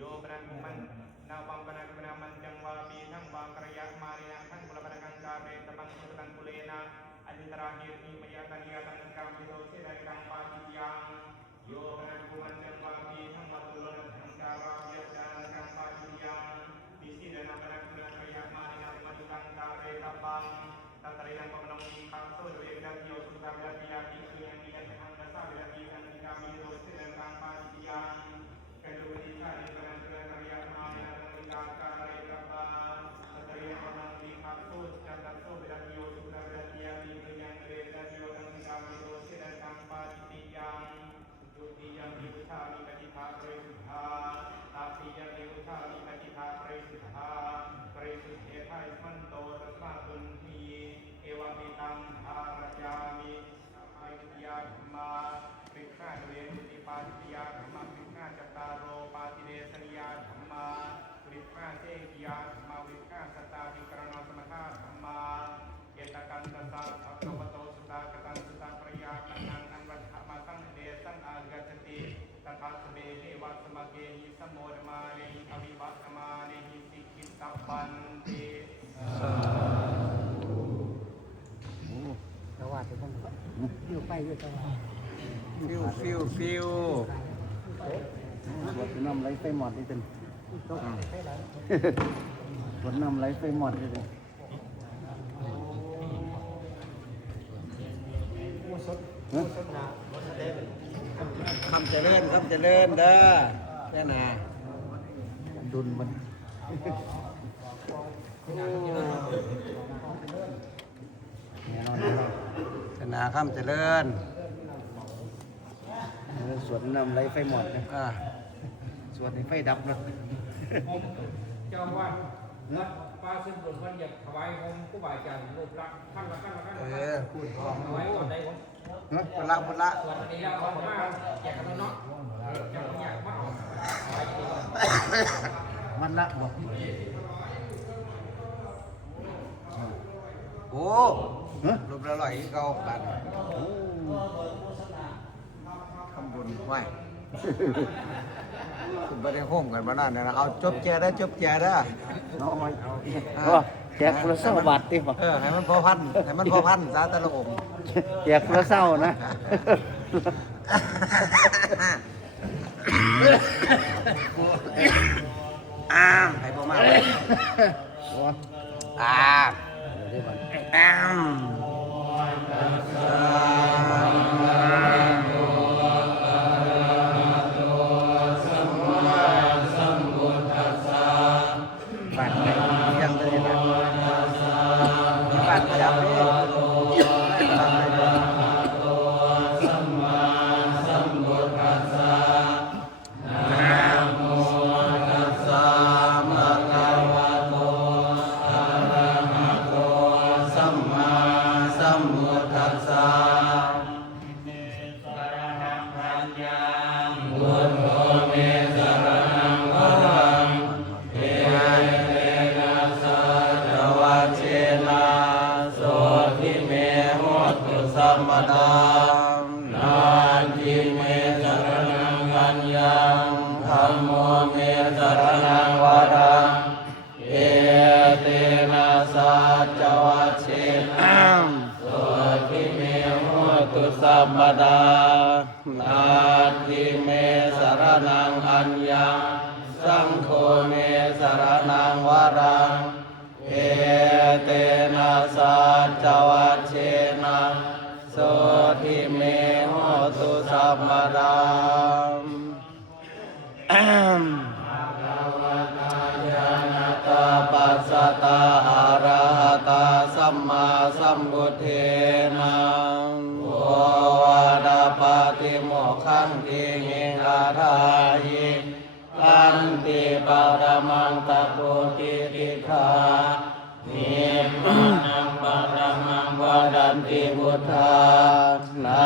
โยปนันมันนาวัมปนันปนามันจังวาปีทั้งวากระยะมารินะทั้งกุลปนังกาเรตบังสุตังกุเลนะอันตราเกียรติมยาตันยาตังกรรมโยเสดกังปาจิยังโยปนันมันจังวาปีทั้งวัตุลนังการาเยจานังกังปาจิยังดิสิเดนะปนันปนันกระยะมารินะมัตุตังกาเรตบังตัตริยังปนังมีขังโซเดดังโยสุตาเวทียาติสุยังมีอันหังนัสสะเวทีอันติกามิโยเสดกังปาจิยังกันดูดิชาดิปนันปนันกระยะมารินะมัตุตังกาเรตบังตัตริยังปนังมีขังโซจันตัสโซเวทีโยสุตาเวทียาติสุยังเรดังโยตังติกามิโยเสดกังปาจิยังจุติยังวิพุทธามิปฏิภาเปริสุทธาตาสียังวิพุทธามิปฏิภาเปริสุทธาเปริสุทธิเอทัยมันโตตัสมาตุนทีเอวะเมตังภารจามิสัมมาวิทยาธรรมาปิฆาเวนุติปาทิยาธรรมปิฆาจตารโรปาติเดสนิยาธรรมาปิฆาเจกิยาธรรมาวิฆาสตาวิกรณสมถะธรรมาเยตกันตสะอัคคโตสุตากตังสุตาปริยากันังอันวัฏมาตังเดสังอากัจติตถาสเบเนวัสมะเกหิสโมดมาเนหิอภิวัตมาเนหิสิกิตตัปปันติเราว่าจะต้องอยู่ไปอยู่ตลอดฟิวรถน้ำไหลไฟหมดนี่เป็นรถน้ำไหลไฟหมดนี่เป็นคำเจริญเด้อแค่น่ะดุลมันแค่น่ะคำเจริญสวนน้ำไหลไฟหมดนะสวนไฟดับนะเจ้าว่ารัฐป้าซึ่งบนวันอยากถวายผมก็บ่ายจันทร์รูปรักขั้นละพูดของ ถวายก่อนได้ผม พุละส่วนอันนี้เราเอามาแจกกันเนาะเจ้าอยากมาเอาถวายดีกว่ามันละบอกโอ้รูปละร้อยเก่ากันทำบุญไหวคุณไปได้ห้องกันมานานเนี่ยนะเอาจบแจได้น้องมาแจกคนละ20 บาทดิบ่ให้มันพอพันซะแต่ละองค์แจกคนละ20นะให้พอมากเลยสัมปดานาทิเมสรนังอัญญังสังโฆเมสรนังวรังเอเตนะสัจวัชเชนะโสทิเมโหตุสัมปดาปัสสตาอะระหะตาสัมมาสัมพุทเทนะโอวาดาปาติโมกขังติหิงอาทาหิขันติปารมังตะโพติติคานิพพานังปรมังวาดันติพุทธานา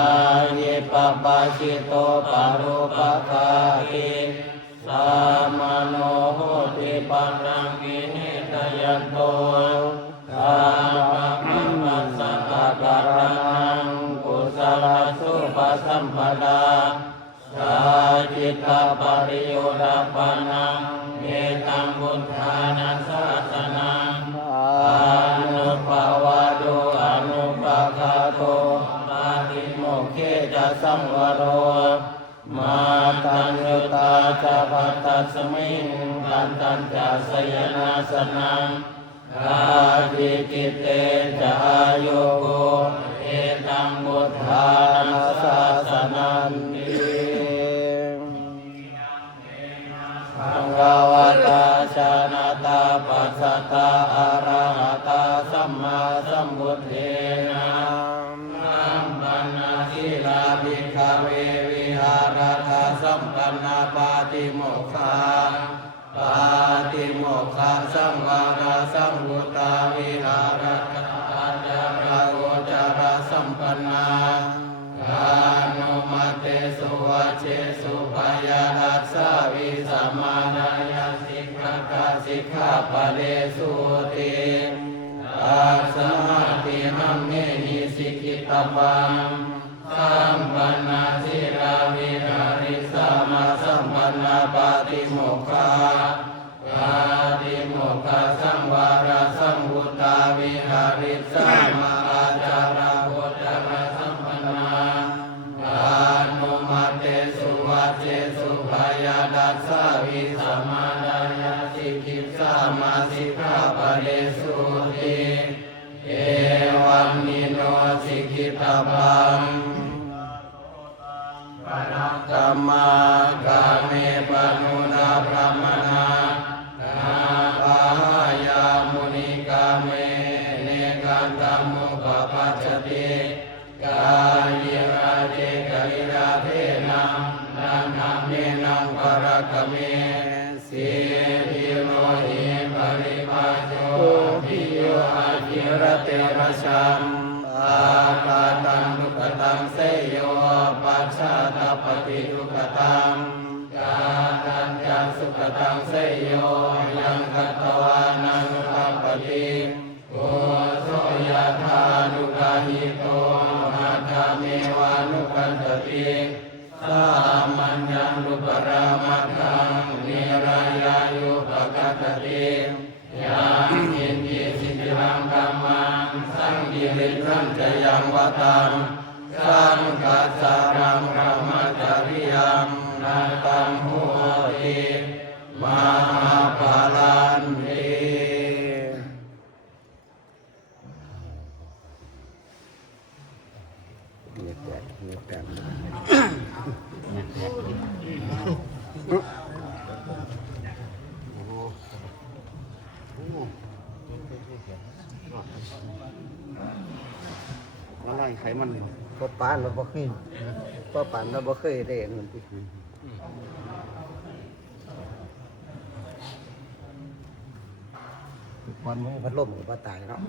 ยิปปะชิโตปารุปะคาหิสามโนโหติปันนังกินิตยันโตธรรมะมัสสะปะการนังกุศลสุปสัมปดาสาจิตตปริโยดา ปนังเอตังพุทธานัสสะสนังอนุภาวะโดอนุภาคาโตปาติโมกเขจะสังวโรมาตัญญุตาจะภัตตัสมิงกันตัญจะสยนาสนังอาทิกิเตจะอายุโกเอตังพุทธานัสสะสนันติสังฆวตาชานาตาปัสสตาอะระหะตาสัมมาสัมพุทเทนะสัมปันนาสีลาภิกขเววิหารถาสัมปันนาปาติโมกขาปาติโมกขาสังวาราสังวุตาวิหารถาปัญญาโกจาราสัมปันนากานุมัตเตสุวัชเชสุปยานัสสาวิสัมมาณายาสิกขาสิกขาปะเลสุติอาสมาติหัมเมหิสิกิตปังสัมปันนาสิราวิหาริสัมมาสัมปันนาปาติโมกขาปาติโมกขาสังวาราสังวุตาวิหาริสัมมาอาจาราโคจาราสัมปันนาอานุมาเตสุวัชเชสุภายาดัสสาวิสัมมาดายาสิกิสามาสิกขาปะเดสุติเอวันนิโนสิกิตาปังกัมมากาเมปนุนาพรหมนานาปายามุนิกาเมเนกันตัมมุปปัจจติกายราเจกริราเทนังนันนาเมนังปรกเมสีทิโรหิปริปัจโจภิโยอาคิรเตระชัมอากาตังทุกตังเสยโยปัจฉาตปฏิทุกตังกาตัญจังสุขตังเสยโยยังกัตตวานังตัปปติโกโสยธานุกาหิโตนาคาเมวานุกันตติสามัญญังรุปรามัคคังนิรายายุปกัตติยังยินดีสิทธิรังกัมมังสังกิริสังจยังวตังสังกัสสารังพระมจาริยังนาตังโหติมหาปาลันติอะไรไขมันก็ปานเราบ่เคยก็ปานเราบ่เคยได้เงินที่วันบ่มีพัดลมก็บ่ตายเนาะ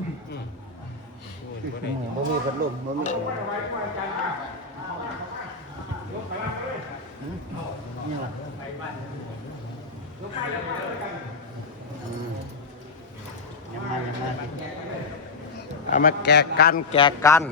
บ่มีพัดลมบ่มีนี่ล่ะยังไงเอามาแกะกัน